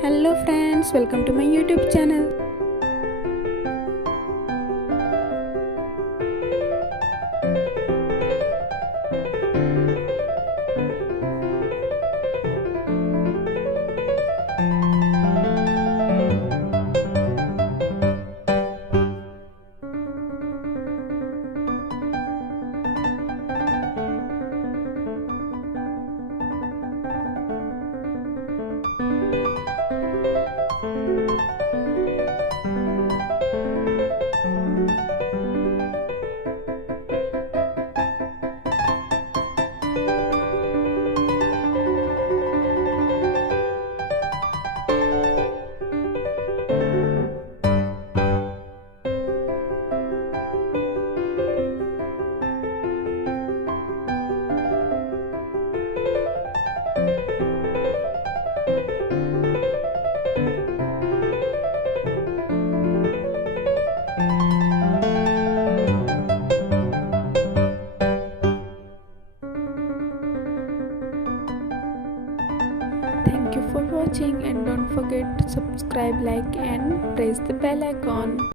Hello friends, welcome to my YouTube channel. Thank you for watching and don't forget to subscribe, like and press the bell icon.